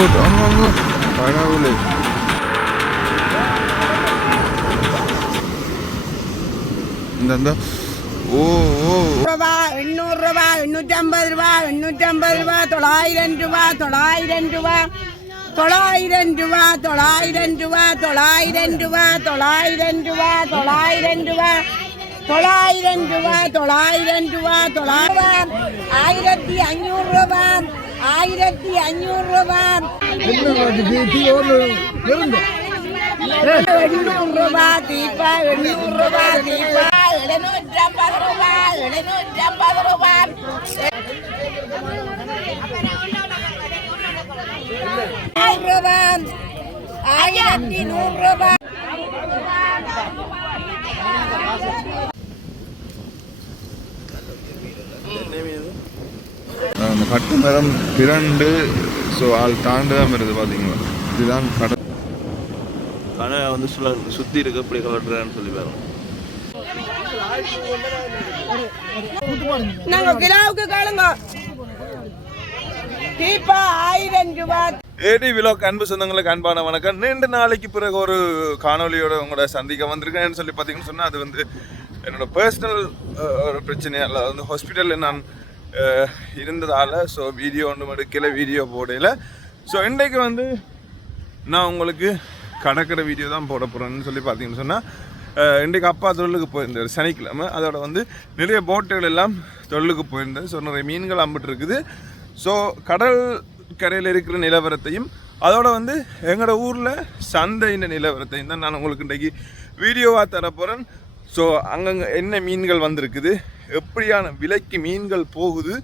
Boat ஆமா ஆமா கடவுளே இந்த இந்த ஓ ஓ ரூபா எண்ணூறு ரூபா எண்ணூற்றி ஐம்பது ரூபா எண்ணூற்றி ஐம்பது ரூபா தொள்ளாயிரம் ரூபா தொள்ளாயிரம் ரூபா தொள்ளாயிரம் ரூபா தொள்ளாயிரம் ரூபா தொள்ளாயிரம் ரூபா தொள்ளாயிரம் ரூபா தொள்ளாயிரம் ரூபா தொள்ளாயிரம் ரூபா தொள்ளாயிரம் ரூபா தொள்ளாயிரம் ஆயிரத்தி அஞ்சூறு ரூபா ആയിരത്തി അഞ്ഞൂറ് രൂപ എണ്ണൂറ് രൂപ തീപ്പ എണ്ണൂറ് രൂപ രൂപ. ആയിരത്തി നൂറ് രൂപ. கட்டு மரம் திரண்டு ஸோ ஆள் தாண்டு தான் வருது பார்த்தீங்களா இதுதான் கடல் கனை வந்து சுழ சுற்றி இருக்க இப்படி கலட்டுறேன்னு சொல்லி பாருங்க. நாங்க கிலோவுக்கு கேளுங்க. தீபா ஆயிரம் ரூபா. ஏடி விலோக் அன்பு சொந்தங்களுக்கு அன்பான வணக்கம். நீண்ட நாளைக்கு பிறகு ஒரு காணொலியோட உங்களோட சந்திக்க வந்திருக்கேன்னு சொல்லி பார்த்தீங்கன்னு சொன்னால் அது வந்து என்னோட பர்சனல் ஒரு பிரச்சனையால் வந்து ஹாஸ்பிட்டலில் நான் இருந்ததால் ஸோ வீடியோ ஒன்றும் எடுக்கல வீடியோ போடையில ஸோ இன்றைக்கு வந்து நான் உங்களுக்கு கடற்கரை வீடியோ தான் போட போகிறேன்னு சொல்லி பார்த்தீங்கன்னு சொன்னால் இன்றைக்கு அப்பா தொழிலுக்கு போயிருந்தார் சனிக்கிழமை. அதோட வந்து நிறைய போட்டுகள் எல்லாம் தொழிலுக்கு போயிருந்தேன். ஸோ நிறைய மீன்கள் அம்பிட்டு இருக்குது ஸோ கடல் கரையில் இருக்கிற நிலவரத்தையும் அதோட வந்து எங்களோட ஊரில் சந்தையின் நிலவரத்தையும் தான் நான் உங்களுக்கு இன்றைக்கி வீடியோவாக தரப்போகிறேன் ஸோ அங்கங்கே என்ன மீன்கள் வந்திருக்குது எப்படியான விலைக்கு மீன்கள் போகுது?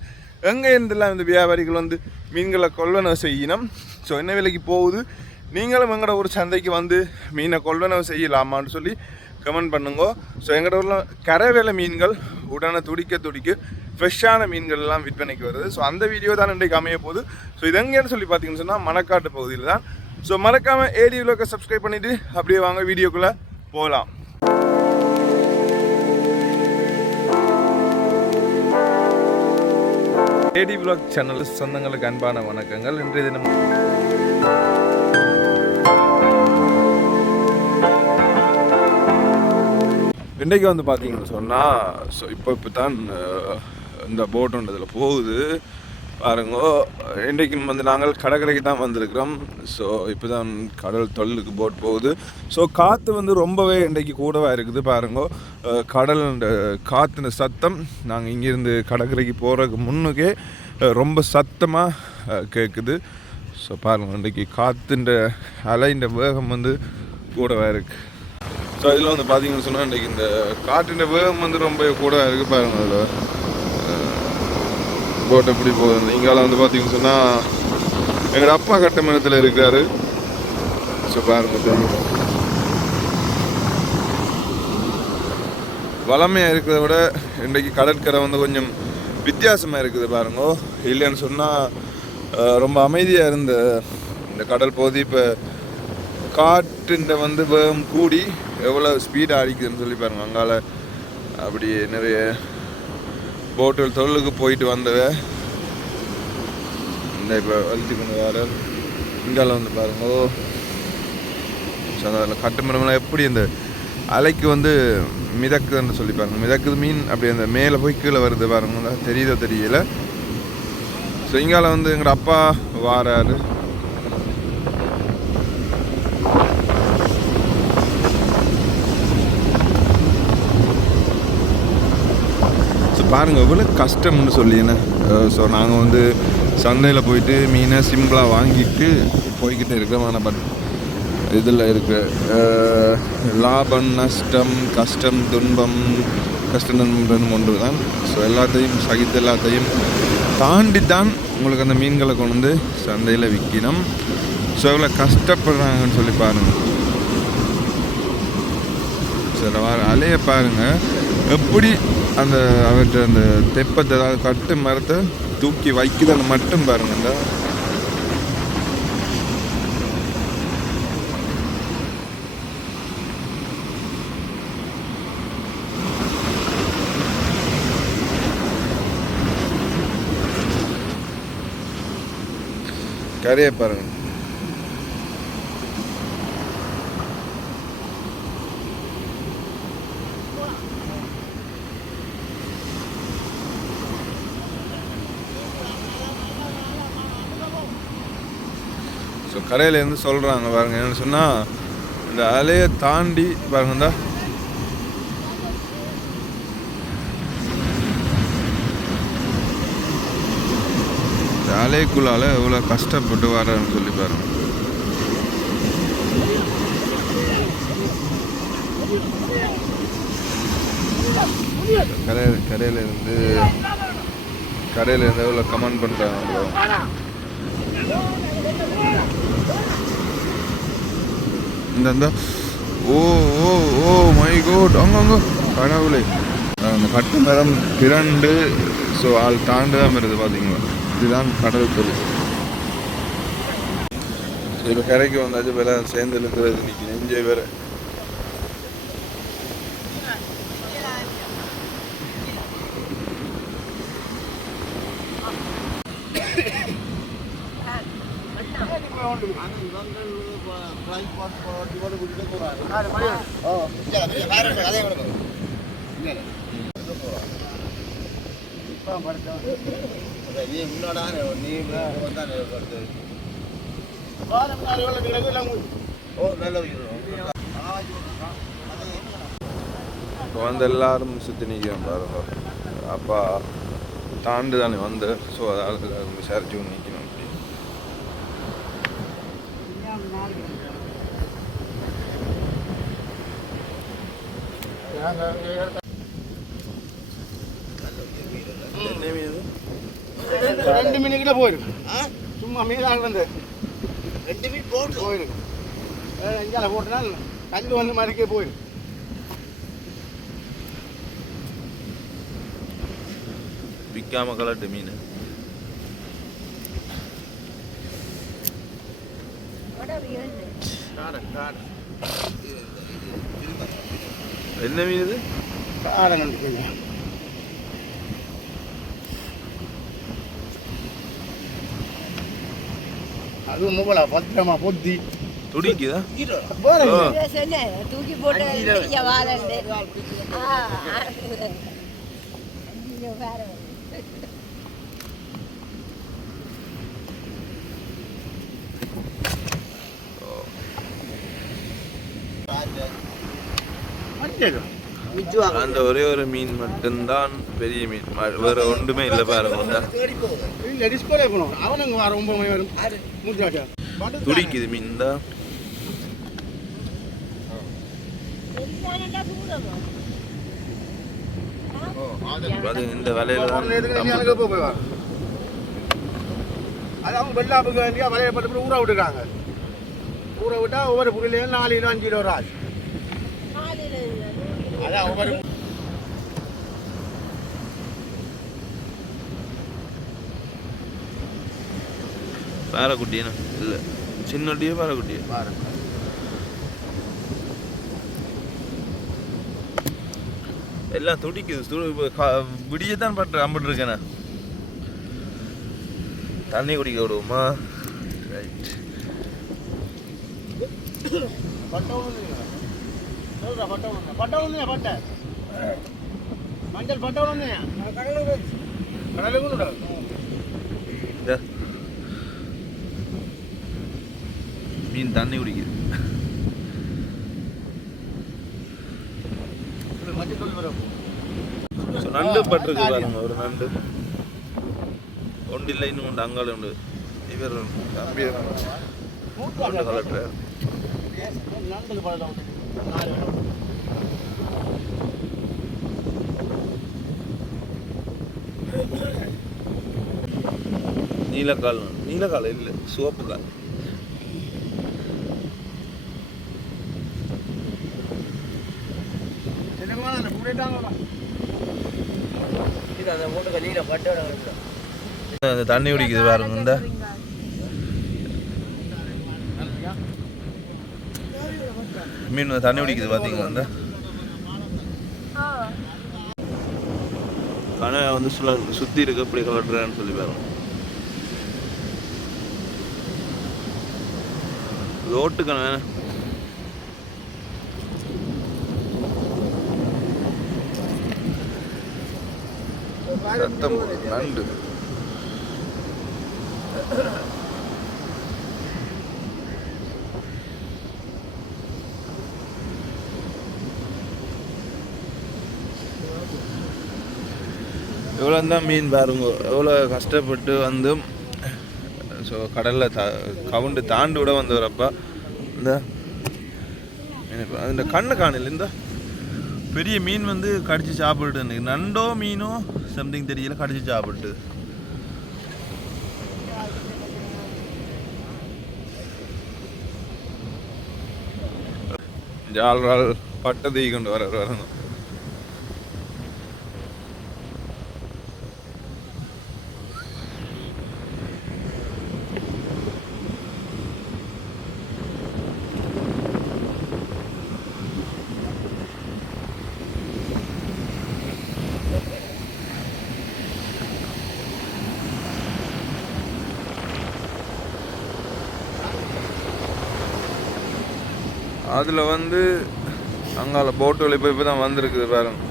எங்கே இருந்தெல்லாம் இந்த வியாபாரிகள் வந்து மீன்களை கொள்வனவு செய்யணும் ஸோ என்ன விலைக்கு போகுது? நீங்களும் எங்களோட ஒரு சந்தைக்கு வந்து மீனை கொள்வனவு செய்யலாமான்னு சொல்லி கமெண்ட் பண்ணுங்க. ஸோ எங்களோட ஊரில் கரை வேலை மீன்கள் உடனே துடிக்க துடிக்க ஃப்ரெஷ்ஷான மீன்கள் எல்லாம் விற்பனைக்கு வருது. ஸோ அந்த வீடியோ தான் இன்றைக்கு அமைய போகுது. ஸோ இது எங்கேன்னு சொல்லி பார்த்தீங்கன்னு சொன்னால் மணக்காட்டு பகுதியில் தான் ஸோ மறக்காமல் ஏடி விலோக்க சப்ஸ்கிரைப் பண்ணிவிட்டு அப்படியே வாங்க வீடியோக்குள்ளே போகலாம். ஏடி பிளாக் சேனல் சொந்தங்களுக்கு அன்பான வணக்கங்கள். இன்றைய தினம் இன்றைக்கு வந்து பார்த்தீங்கன்னு சொன்னால் ஸோ இப்போ இப்போ தான் இந்த போட் ஒன்று இதில் போகுது. பாருங்க இன்றைக்கும் வந்து நாங்கள் கடற்கரைக்கு தான் வந்திருக்கிறோம். ஸோ இப்போ தான் கடல் தொழிலுக்கு போட் போகுது. ஸோ காற்று வந்து ரொம்பவே இன்றைக்கு கூடவாக இருக்குது பாருங்க. கடல் இந்த சத்தம். நாங்கள் இங்கேருந்து கடற்கரைக்கு போகிறதுக்கு முன்னுக்கே ரொம்ப சத்தமாக கேட்குது ஸோ பாருங்கள் இன்றைக்கி காற்றுன்ற அலைன்ற வேகம் வந்து கூடவாக இருக்குது ஸோ இதில் வந்து பார்த்தீங்கன்னு சொன்னால் இன்றைக்கி இந்த காற்றின் வேகம் வந்து ரொம்ப கூட இருக்குது பாருங்கள் அதில் போட் எப்படி போகுது இங்கால வந்து பார்த்தீங்கன்னு சொன்னால் எங்களோட அப்பா கட்டமனத்தில் இருக்கிறாரு. ஸோ பாருங்க வளமையாக இருக்கிறத விட இன்றைக்கு கடற்கரை வந்து கொஞ்சம் வித்தியாசமாக இருக்குது பாருங்க. இல்லைன்னு சொன்னால் ரொம்ப அமைதியாக இருந்த இந்த கடல் பகுதி இப்போ காற்றுன்ற வந்து வேகம் கூடி எவ்வளோ ஸ்பீடாக அடிக்குதுன்னு சொல்லி பாருங்கள் அங்கால அப்படி நிறைய போட்டுகள் தொழிலுக்கு போயிட்டு வந்தவ. இந்த இப்போ வலிச்சு கொண்டு வர இங்கால வந்து பாருங்க. ஓ ஸோ அதில் கட்டுமரம்லாம் எப்படி இந்த அலைக்கு வந்து மிதக்குதுன்னு சொல்லி பாருங்க. மிதக்குது மீன் அப்படி அந்த மேலே போய் கீழே வருது பாருங்க. தெரியுதோ தெரியல. ஸோ இங்கால வந்து எங்களோட அப்பா வாராரு ஸோ பாருங்கள் எவ்வளோ கஷ்டம்னு சொல்லி ஸோ நாங்கள் வந்து சந்தையில் போயிட்டு மீனை சிம்பிளாக வாங்கிட்டு போய்கிட்டே இருக்கிறோம். ஆனால் பட் இதில் இருக்க லாபம் நஷ்டம் கஷ்டம் துன்பம் கஷ்டம் துன்பம் ஒன்று தான் ஸோ எல்லாத்தையும் சகித்து எல்லாத்தையும் தாண்டி தான் உங்களுக்கு அந்த மீன்களை கொண்டு வந்து சந்தையில் விற்கணும் ஸோ எவ்வளோ கஷ்டப்படுறாங்கன்னு சொல்லி பாருங்கள் சில வார அலைய பாருங்கள் எப்படி அந்த அவற்றை அந்த தெப்பத்தை அதாவது கட்டு மரத்தை தூக்கி வைக்குதுன்னு மட்டும் பாருங்க இந்த கரையை பாருங்கள் ஸோ கரையிலேருந்து சொல்கிறாங்க பாருங்க. என்னன்னு சொன்னால் இந்த அலையை தாண்டி பாருங்க இந்த. அலைக்குள்ளால எவ்வளோ கஷ்டப்பட்டு வர்றன்னு சொல்லி பாருங்க. கரையில் கரையில இருந்து கரையில இருந்து எவ்வளோ கமெண்ட் பண்ணுறாங்க இந்த இந்த. ஓ ஓ ஓ மை கோட் அங்க கடவுளை. கடவுளே அந்த கட்டு மரம் திரண்டு ஸோ ஆள் தாண்டு தான் வருது பார்த்தீங்களா இதுதான் கடல் தொழில் இப்போ கரைக்கு வந்தாச்சு வேலை சேர்ந்து இருக்கிறது இன்னைக்கு நெஞ்சே வேற. இப்போ வந்து எல்லாரும் சுற்றி நிற்கிறோம் பாருங்க. அப்பா தாண்டு தானே வந்து ஸோ அதாவது விசாரிச்சு நிற்கணும் அப்படி என்ன மீன் ரெண்டு மணிக்கிட்ட போயிருக்கு சும்மா மீனாக வந்து. ரெண்டு மீன் போட்டு. போயிருக்கு எங்கால போட்டுனால் கல் வந்து மறுக்கே போயிருக்கு விற்காம கலட்டு மீன். காடை காடை. என்ன மீன் இது? காடை கண்டுக்குங்க அது மூவலா பத்திரமா பொத்தி. துடிக்குதா. தூக்கி போட்டு அஞ்சு கிலோ. இங்க வாழண்டு. ஆ, அஞ்சு கிலோ வேற. மஞ்சள் அந்த ஒரே ஒரு மீன் மட்டும்தான் பெரிய மீன். வேற ஒன்றுமே இல்லை பாருங்க இல்லை துடிக்குது மீன் தான் இந்த வலையில தான் போய் அது அவங்க வெள்ளாப்புக்கு வேண்டிய வலையை பட்டு ஊற விட்டுருக்காங்க. ஊற விட்டா ஒவ்வொரு புள்ளிலையும் நாலு கிலோ அஞ்சு கிலோ ராஜ். பாறைக்குட்டியா இல்லை. சின்னொட்டியே பாறைக்குட்டியே எல்லாம் துடிக்குது. துடி இப்ப விடியத்தான் பட்டு அம்பிட்டு இருக்கேண்ணா தண்ணி குடிக்க விடுவோமா? ரைட் பட்டை ஒன்று பட்டை ஒன்று பட்டை? மஞ்சள் பட்டை ஒன்று கடலுக்கு கடலுக்கு மீன் தண்ணி குடிக்குது. ஸோ நண்டு பட்டிருக்கு பாருங்க ஒரு நண்டு. ஒன்று இல்லை இன்னும் உண்டு அங்கால உண்டு. இவர் ஒன்று கலட்டுறாரு நண்டல் பழம் நீலக்கால் நீலக்கால் இல்லை சிவப்பு கால். அந்த தண்ணி குடிக்குது பாருங்க இந்த மீன் தண்ணி குடிக்குது பார்த்தீங்களா இந்த கனை வந்து சுழ சுற்றி இருக்க இப்படி கலட்டுறான்னு சொல்லி பாருங்க ரோட்டுக்கான வேணும் ரத்தம் நண்டு. இவ்வளோ தான் மீன் பாருங்க எவ்வளோ கஷ்டப்பட்டு வந்து ஸோ கடலில் த கவுண்டு தாண்டு விட வந்து வரப்ப இந்த எனக்கு அந்த கண்ணு காணல இந்த பெரிய மீன் வந்து கடிச்சு சாப்பிட்டு எனக்கு நண்டோ மீனோ சம்திங் தெரியல கடிச்சு சாப்பிட்டு ஜால்ரால் பட்டதை கொண்டு வர வரணும் அதில் வந்து அங்கால போட்டுகள் இப்போ இப்போ தான் வந்திருக்குது பாருங்க.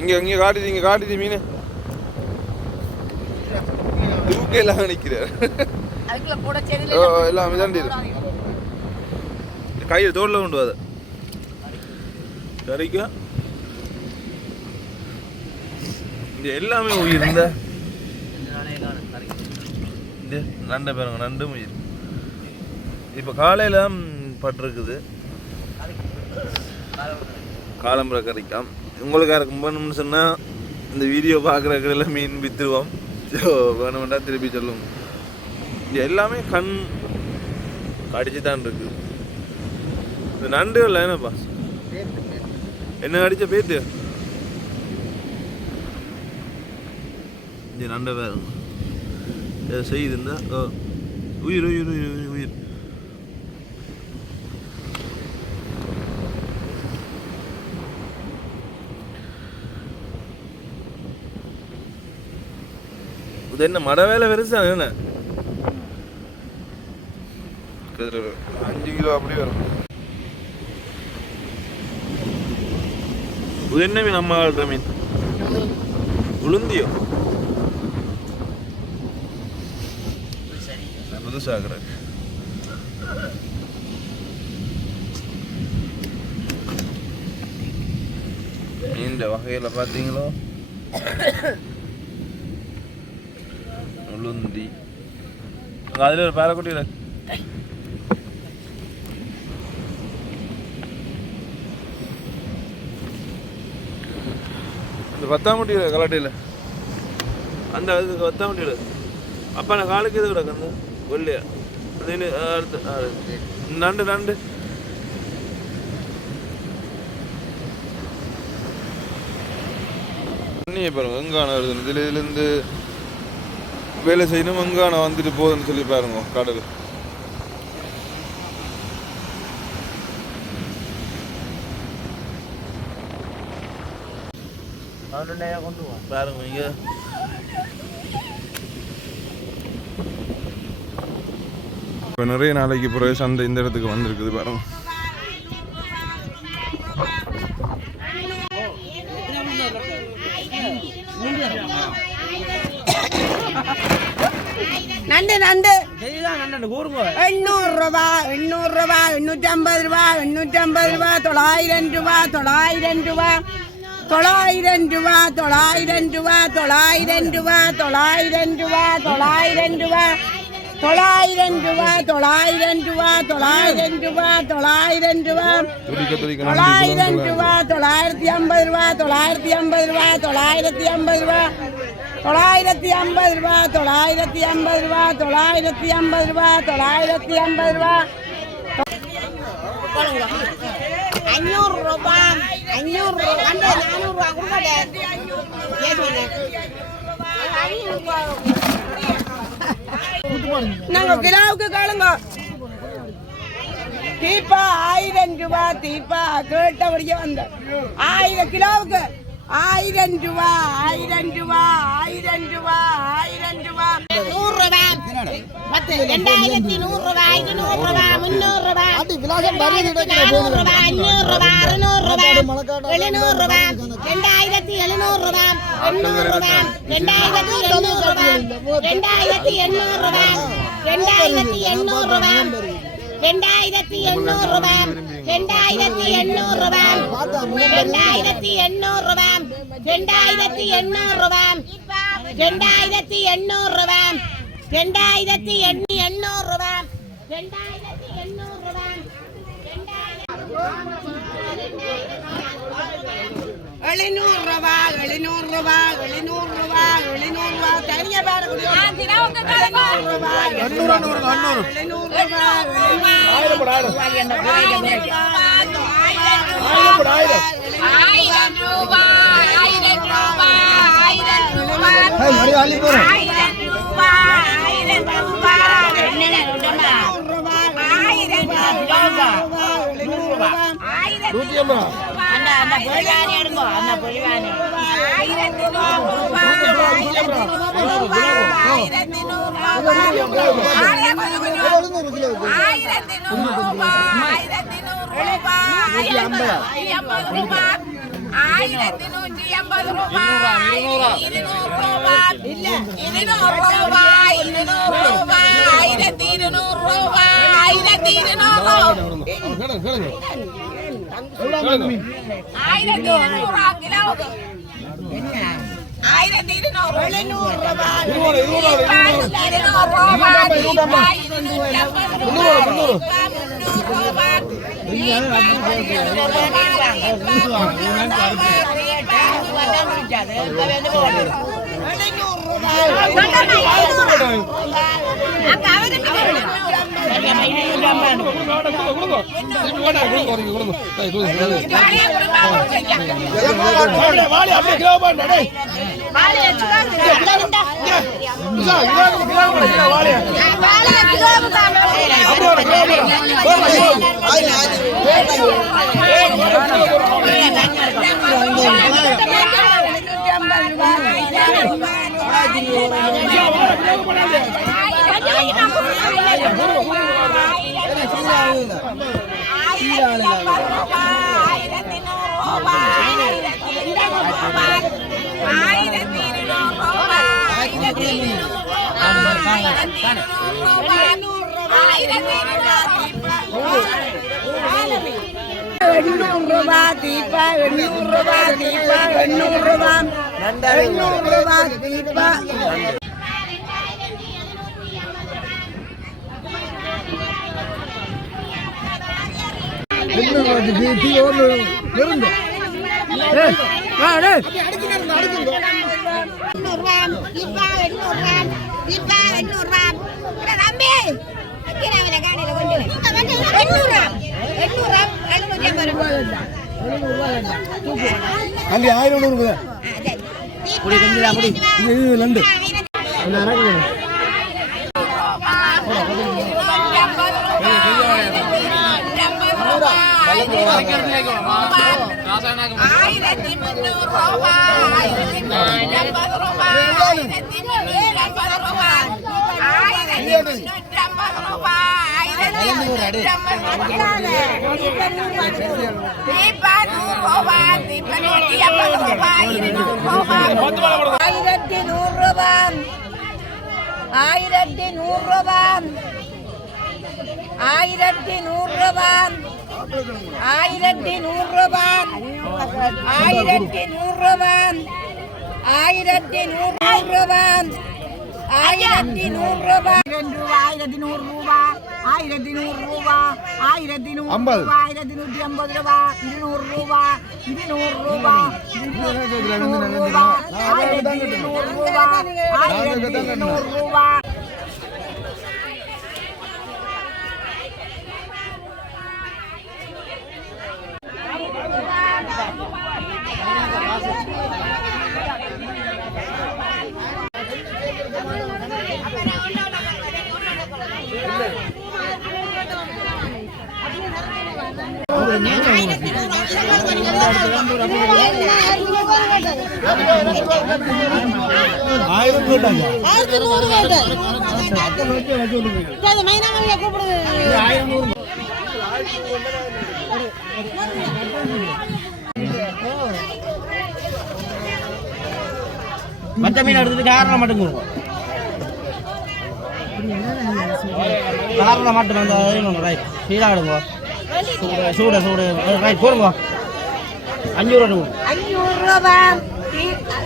இங்க இங்க காட்டுது இங்க காட்டுது மீன். தூக்க எல்லாம் நிக்கிறார். அதுக்குள்ள கூட ஓ எல்லாம் மிதாண்டி கையில் தோளில் கொண்டு வாத. கிடைக்கும் இது எல்லாமே உயிர். இந்த இந்த நண்டை பாருங்க நண்டும் உயிர். இப்போ காலையில் பட்டிருக்குது. காலம்புற கறிக்காம் உங்களுக்கு யாருக்கு வேணும்னு சொன்னால் இந்த வீடியோ பார்க்குற கடையில் மீன் விற்றுவோம் ஸோ வேணுமெண்டா திருப்பி சொல்லுவோம் இது எல்லாமே கண் கடிச்சு தான் இருக்கு. இந்த நண்டுகள் என்னப்பா? என்ன அடிச்ச பேத்து? இது நண்ட வேற. செய்யுது இந்த ஓ உயிர் உயிர் உயிர் உயிர் உயிர் இது என்ன மட வேலை பெருசா என்ன? அஞ்சு கிலோ அப்படி வரும். ಉದನ್ನ மீன் அம்மா ಆಳ್ರ ಮೀನು ಉಳುಂದಿಯೋ ಅದು ಸಾಗರ வகையில் பார்த்தீங்களோ உளுந்தி. அதில் ஒரு பேரக்குட்டியில் இருக்கு இந்த பத்தாமட்டியில் கலாட்டியில். அந்த அதுக்கு பத்தாமட்டியில் அப்பா நான் காலுக்கு இது கிடக்கு அந்த வெள்ளையா. அது அடுத்து நண்டு நண்டு. தண்ணியை பாருங்க எங்கான வருது இதுல இதுலேருந்து வேலை செய்யணும் எங்கான வந்துட்டு போகுதுன்னு சொல்லி பாருங்க கடல் பாருங்க இங்க இப்போ நிறைய நாளைக்கு பிறகு சந்தை இந்த இடத்துக்கு வந்திருக்குது பாருங்க நண்டு நண்டு. எண்ணூறு ரூபா எண்ணூறு ரூபா எண்ணூற்றி ஐம்பது ரூபா எண்ணூற்றி ஐம்பது ரூபா தொள்ளாயிரம் ரூபா தொள்ளாயிரம் ரூபா. தொள்ளாயிரம் ரூபா தொள்ளாயிரம் ரூபா தொள்ளாயிரம் ரூபா தொள்ளாயிரம் ரூபா தொள்ளாயிரம் ரூபா தொள்ளாயிரம் ரூபா தொள்ளாயிரம் ரூபா தொள்ளாயிரம் ரூபா தொள்ளாயிரம் ரூபா தொள்ளாயிரம் ரூபா தொள்ளாயிரத்தி ஐம்பது ரூபா தொள்ளாயிரத்தி ஐம்பது ரூபா தொள்ளாயிரத்தி ஐம்பது ரூபா தொள்ளாயிரத்தி ஐம்பது ரூபா தொள்ளாயிரத்தி ஐம்பது ரூபா தொள்ளாயிரத்தி ஐம்பது ரூபா தொள்ளாயிரத்தி ஐம்பது ரூபா அஞ்சூறு ரூபா. அஞ்சூறு ரூபா. நானூறு ரூபா நாங்க கிலோவுக்கு கேளுங்க. தீபா ஆயிரம் ரூபா தீபா கேட்டபடியே வந்த. ஆயிரம் கிலோவுக்கு. ஆயிரம் ரூபா ஆயிரம் ரூபா ஆயிரம் ரூபா ஆயிரம் ரூபா. நூறு ரூபாய் பத்து ரெண்டாயிரத்தி நூறு ரூபாய் நூறு ரூபாய் முன்னூறு ரூபாய் நானூறு ரூபாய் அஞ்சூறு ரூபாய் அறுநூறு ரூபாய் எழுநூறு ரூபாய் ரெண்டாயிரத்தி எழுநூறு ரூபாய் எண்ணூறு ரூபாய். ரெண்டாயிரத்தி எண்ணூறு ரூபாய். ரெண்டாயிரத்தி எண்ணூறு ரூபாய். ரெண்டாயிரத்தி எண்ணூறு ரூபாய். ரெண்டாயிரத்தி எண்ணூறு ரூபாய் ரெண்டாயிரத்தி எண்ணூறு ரூபாய் ரெண்டாயிரத்தி எண்ணூறு ரூபாய் ரெண்டாயிரத்தி எண்ணூறு ரூபாய் ரெண்டாயிரத்தி எண்ணூறு ரூபாய். ரெண்டாயிரத்தி எண்ணி எண்ணூறு ரூபாய் ரெண்டாயிரத்தி எண்ணூறு ரூபாய் எழுநூறு ரூபா எழுநூறு ரூபா எழுநூறு ரூபா எழுநூறு ரூபா. தனியா பாரு எழுநூறு ரூபா எழுநூறு ரூபா ஆயிரம் ரூபாய் ஆயிரம் ரூபாய் நூத்தி ஐம்பது அந்த அந்த பொழிவானி எடுங்கோ அந்த பொழிவானி ஆயிரத்தி நூறு ரூபாய். ஆயிரத்தி நூறு ரூபாய். ஆயிரத்தி நூறு ரூபாய். ஆயிரத்தி நூறு ரூபாய். ஆயிரத்தி நூறு ரூபாய் ஐம்பது ரூபாய். ആയിരത്തി നൂറ്റി അമ്പത് രൂപ ഇരുന്നൂറ് രൂപ ഇരുന്നൂറ് രൂപ ഇരുന്നൂറ് രൂപ ആയിരത്തി ഇരുന്നൂറ് രൂപ ആയിരത്തി ഇരുന്നൂറ് ആയിരത്തി ഇരുന്നൂറ് കിലോ ആയിരത്തി രൂപ. அங்க அவரு ஐம்பது ரூபா எண்ணூறு ரூபா தீபா எண்ணூறு ரூபா தீபா எண்ணூறு ரூபா எண்ணூறு ரூபா தீபா. அதுக்கு தீ ஒன்று இருந்து. அங்கே ஆயிரம் ആയിരത്തി നൂറ് രൂപ ആയിരത്തി നൂറ് രൂപ ആയിരത്തി നൂറ് രൂപ ஆயிரத்தி நூறு ரூபாய் ஆயிரத்தி நூறு ரூபாய் ஆயிரத்தி நூறு ரூபாய் ஆயிரத்தி நூறு ரூபாய் ஆயிரத்தி நூறு ரூபாய் ஆயிரத்தி நூறு ரூபாய் ஆயிரத்தி நூறு ஐம்பது. ரூபாய் ஆயிரத்தி நூற்றி ஐம்பது ரூபாய் இருநூறு ரூபாய் இருநூறு ரூபாய் ஆயிரத்தி இருநூறு ரூபாய் ஆயிரத்தி இருநூறு ரூபாய் ஆயிரத்தி நூறு மற்ற மீன் எடுத்துட்டு காரணம் மட்டும் கொடுங்க. காரணம் மட்டும் அந்த ரைட். சீடா எடுங்க. சூட சூடு ரைட் போடுங்க. அஞ்சூறு ரூபா அஞ்சூறு ரூபாய்.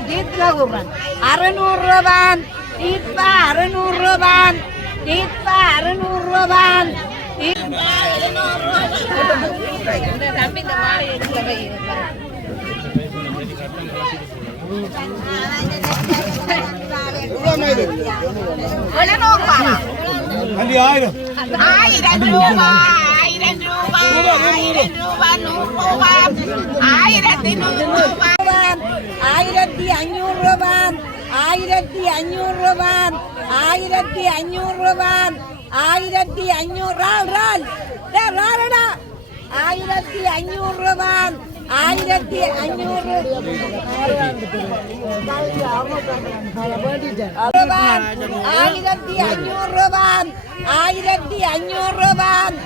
தீர்த்தா கூப்பிடுறேன் அறுநூறு ரூபாய் தீர்த்தா அறுநூறு ரூபாய் தீர்த்தா அறுநூறு ரூபாய் அஞ்சு ஆயிரம் ஆயிரம் ரூபாய் ஆயிரம் ரூபாய். ஆயிரம் ரூபாய். நூறு ரூபாய் ஆயிரத்தி நூறு ரூபாய் ஆயிரத்தி அஞ்சூறு ரூபாய் ஆயிரத்தி அஞ்சூறு ரூபாய் ஆயிரத்தி அஞ்சூறு ரூபாய் ஆயிரத்தி அஞ்சூறு ரால் ரால் டேய், ராலடா ஆயிரத்தி அஞ்சூறு ரூபாய்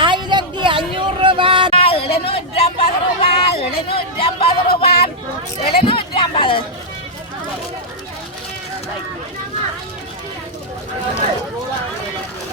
ஆயிரத்தி அஞ்சூறு ரூபாய் எழுநூற்றி ஐம்பது ரூபா எழுநூற்றி ஐம்பது ரூபா எழுநூற்றி ஐம்பது Thank you.